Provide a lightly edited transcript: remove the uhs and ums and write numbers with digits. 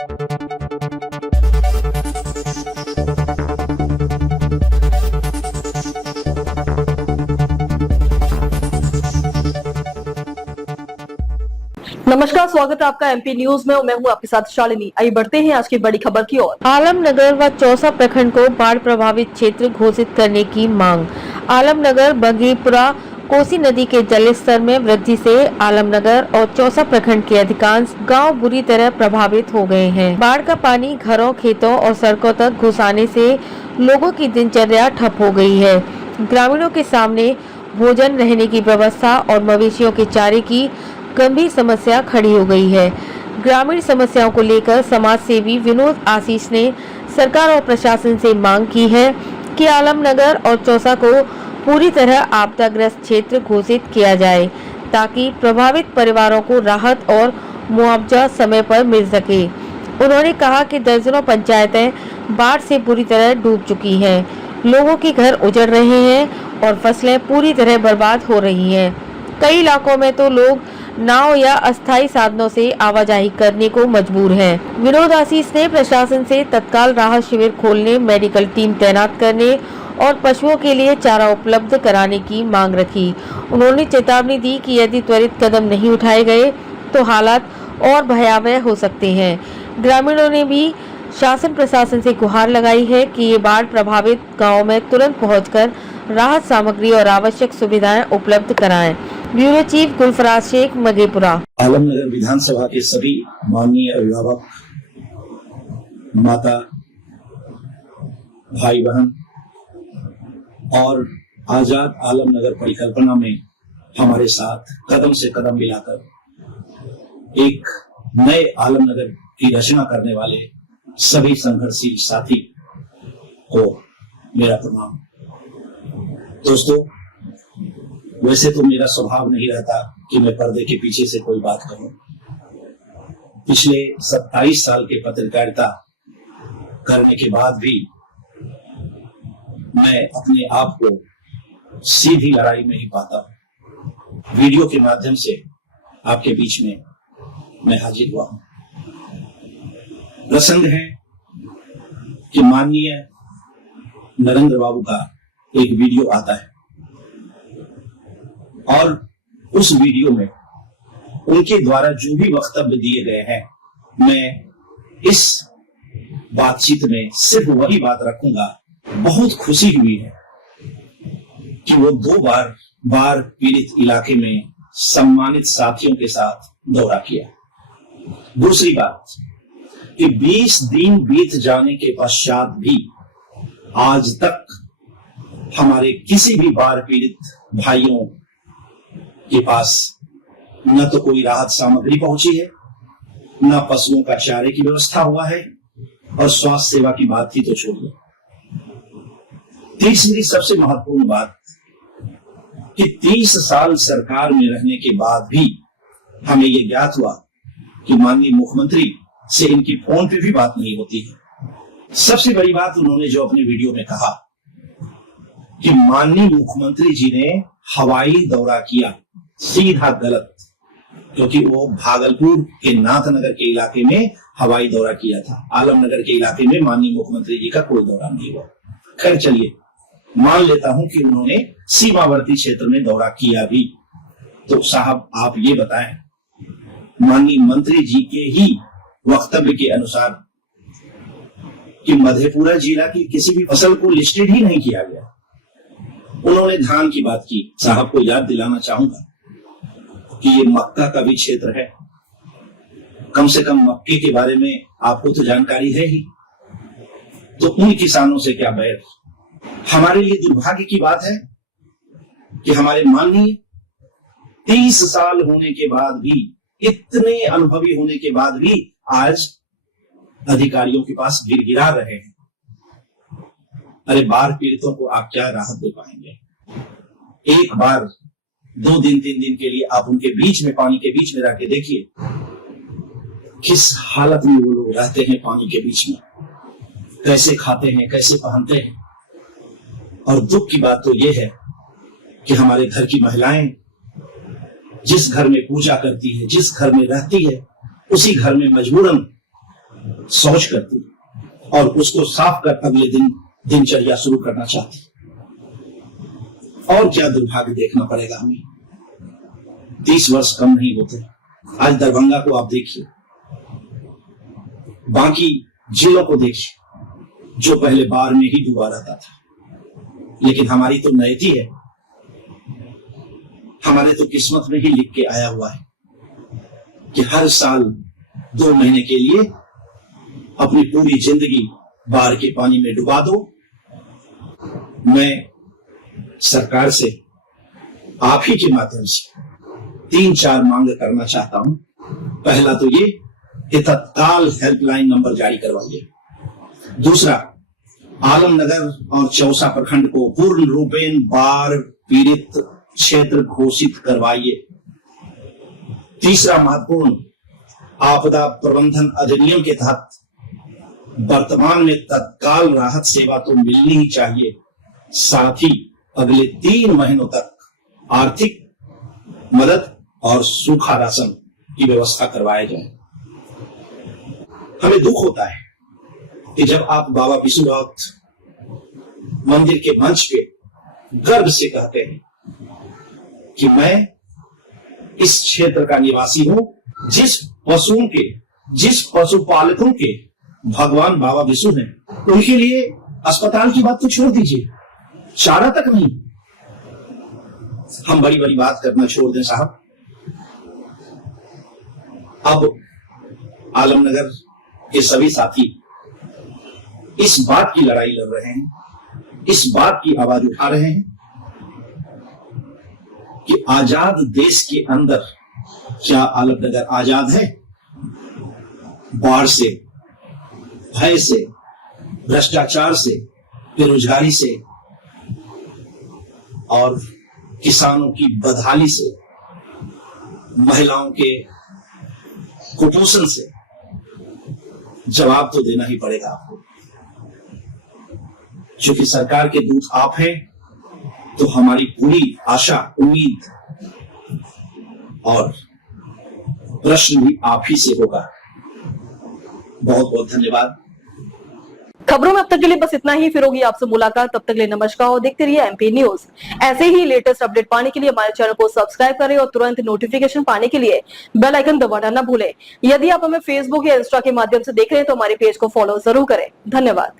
नमस्कार, स्वागत है आपका एमपी न्यूज में। मैं हूं आपके साथ शालिनी। आइए बढ़ते हैं आज की बड़ी खबर की ओर। आलमनगर व चौसा प्रखंड को बाढ़ प्रभावित क्षेत्र घोषित करने की मांग। आलमनगर बघीपुरा कोसी नदी के जलस्तर में वृद्धि से आलमनगर और चौसा प्रखंड के अधिकांश गांव बुरी तरह प्रभावित हो गए हैं। बाढ़ का पानी घरों, खेतों और सड़कों तक घुस आने से लोगों की दिनचर्या ठप हो गई है। ग्रामीणों के सामने भोजन, रहने की व्यवस्था और मवेशियों के चारे की गंभीर समस्या खड़ी हो गई है। ग्रामीण समस्याओं को लेकर समाज सेवी विनोद आशीष ने सरकार और प्रशासन से मांग की है कि आलमनगर और चौसा को पूरी तरह आपदाग्रस्त क्षेत्र घोषित किया जाए ताकि प्रभावित परिवारों को राहत और मुआवजा समय पर मिल सके। उन्होंने कहा कि दर्जनों पंचायतें बाढ़ से बुरी तरह डूब चुकी हैं, लोगों के घर उजड़ रहे हैं और फसलें पूरी तरह बर्बाद हो रही हैं। कई इलाकों में तो लोग नाव या अस्थायी साधनों से आवाजाही करने को मजबूर हैं। विनोद आशीष ने प्रशासन से तत्काल राहत शिविर खोलने, मेडिकल टीम तैनात करने और पशुओं के लिए चारा उपलब्ध कराने की मांग रखी। उन्होंने चेतावनी दी कि यदि त्वरित कदम नहीं उठाए गए तो हालात और भयावह हो सकते हैं। ग्रामीणों ने भी शासन प्रशासन से गुहार लगाई है कि ये बाढ़ प्रभावित गाँव में तुरंत पहुंचकर राहत सामग्री और आवश्यक सुविधाएं उपलब्ध कराएं। Bureau chief Gulfaraz Sheikh, Madhepura. आलमनगर विधानसभा के सभी माननीय अभिभावक, माता, भाई बहन और आजाद आलमनगर परिकल्पना में हमारे साथ कदम से कदम मिलाकर एक नए आलमनगर की रचना करने वाले सभी संघर्षी साथी को मेरा प्रणाम। दोस्तों, वैसे तो मेरा स्वभाव नहीं रहता कि मैं पर्दे के पीछे से कोई बात कहूं। पिछले 27 साल के पत्रकारिता करने के बाद भी मैं अपने आप को सीधी लड़ाई में ही पाता हूं। वीडियो के माध्यम से आपके बीच में मैं हाजिर हुआ हूं। प्रसंग है कि माननीय नरेंद्र बाबू का एक वीडियो आता है और उस वीडियो में उनके द्वारा जो भी वक्तव्य दिए गए हैं, मैं इस बातचीत में सिर्फ वही बात रखूंगा। बहुत खुशी हुई है कि वो 2 बार बाढ़ पीड़ित इलाके में सम्मानित साथियों के साथ दौरा किया। दूसरी बात कि 20 दिन बीत जाने के पश्चात भी आज तक हमारे किसी भी बाढ़ पीड़ित भाइयों के पास न तो कोई राहत सामग्री पहुंची है, न पशुओं का चारे की व्यवस्था हुआ है और स्वास्थ्य सेवा की बात थी तो छोड़िए। तीसरी सबसे महत्वपूर्ण बात कि 30 साल सरकार में रहने के बाद भी हमें यह ज्ञात हुआ कि माननीय मुख्यमंत्री से इनकी फोन पे भी बात नहीं होती है। सबसे बड़ी बात उन्होंने जो अपने वीडियो में कहा कि माननीय मुख्यमंत्री जी ने हवाई दौरा किया, सीधा गलत, क्योंकि वो भागलपुर के नाथनगर के इलाके में हवाई दौरा किया था। आलमनगर के इलाके में माननीय मुख्यमंत्री जी का कोई दौरा नहीं हुआ। खैर चलिए, मान लेता हूं कि उन्होंने सीमावर्ती क्षेत्र में दौरा किया भी। तो साहब आप ये बताएं, माननीय मंत्री जी के ही वक्तव्य के अनुसार कि मधेपुरा जिला की किसी भी फसल को लिस्टेड ही नहीं किया गया। उन्होंने धान की बात की। साहब को याद दिलाना चाहूंगा कि ये मक्का का भी क्षेत्र है। कम से कम मक्के के बारे में आपको तो जानकारी है ही, तो उन किसानों से क्या बैर। हमारे लिए दुर्भाग्य की बात है कि हमारे माननीय 30 साल होने के बाद भी, इतने अनुभवी होने के बाद भी आज अधिकारियों के पास गिरगिरा रहे हैं। अरे बाढ़ पीड़ितों को आप क्या राहत दे पाएंगे? एक बार 2 दिन 3 दिन के लिए आप उनके बीच में, पानी के बीच में रह के देखिए किस हालत में वो लोग रहते हैं। पानी के बीच में कैसे खाते हैं, कैसे पहनते हैं। और दुख की बात तो ये है कि हमारे घर की महिलाएं जिस घर में पूजा करती है, जिस घर में रहती है, उसी घर में मजबूरन शौच करती और उसको साफ कर अगले दिन दिनचर्या शुरू करना चाहती। और क्या दुर्भाग्य देखना पड़ेगा हमें। 30 वर्ष कम नहीं होते। आज दरभंगा को आप देखिए, बाकी जिलों को देखिए जो पहले बाढ़ में ही डूबा रहता था, लेकिन हमारी तो नियति है, हमारे तो किस्मत में ही लिख के आया हुआ है कि हर साल 2 महीने के लिए अपनी पूरी जिंदगी बाढ़ के पानी में डुबा दो। मैं सरकार से आप ही के माध्यम से 3-4 मांग करना चाहता हूं। पहला तो ये कि तत्काल हेल्पलाइन नंबर जारी करवाइए। दूसरा, आलमनगर और चौसा प्रखंड को पूर्ण रूपेण बाढ़ पीड़ित क्षेत्र घोषित करवाइए। तीसरा महत्वपूर्ण, आपदा प्रबंधन अधिनियम के तहत वर्तमान में तत्काल राहत सेवा तो मिलनी ही चाहिए, साथ ही अगले 3 महीनों तक आर्थिक मदद और सूखा राशन की व्यवस्था करवाया जाए। हमें दुख होता है कि जब आप बाबा विश्वनाथ मंदिर के मंच पे गर्व से कहते हैं कि मैं इस क्षेत्र का निवासी हूं, जिस पशुपालकों के भगवान बाबा विष्णु हैं, उनके लिए अस्पताल की बात तो छोड़ दीजिए, चारा तक नहीं। हम बड़ी बड़ी बात करना छोड़ दें साहब। अब आलमनगर के सभी साथी इस बात की लड़ाई लड़ रहे हैं, इस बात की आवाज उठा रहे हैं कि आजाद देश के अंदर क्या आलमनगर आजाद है? बाढ़ से, भय से, भ्रष्टाचार से, बेरोजगारी से और किसानों की बदहाली से, महिलाओं के कुपोषण से जवाब तो देना ही पड़ेगा आपको। क्योंकि सरकार के दूत आप हैं, तो हमारी पूरी आशा, उम्मीद और प्रश्न भी आप ही से होगा। बहुत बहुत धन्यवाद। खबरों में अब तक के लिए बस इतना ही। फिर होगी आपसे मुलाकात, तब तक के लिए नमस्कार और देखते रहिए एमपी न्यूज। ऐसे ही लेटेस्ट अपडेट पाने के लिए हमारे चैनल को सब्सक्राइब करें और तुरंत नोटिफिकेशन पाने के लिए बेल आइकन दबाना न भूलें। यदि आप हमें फेसबुक या इंस्टा के माध्यम से देख रहे हैं तो हमारे पेज को फॉलो जरूर करें। धन्यवाद।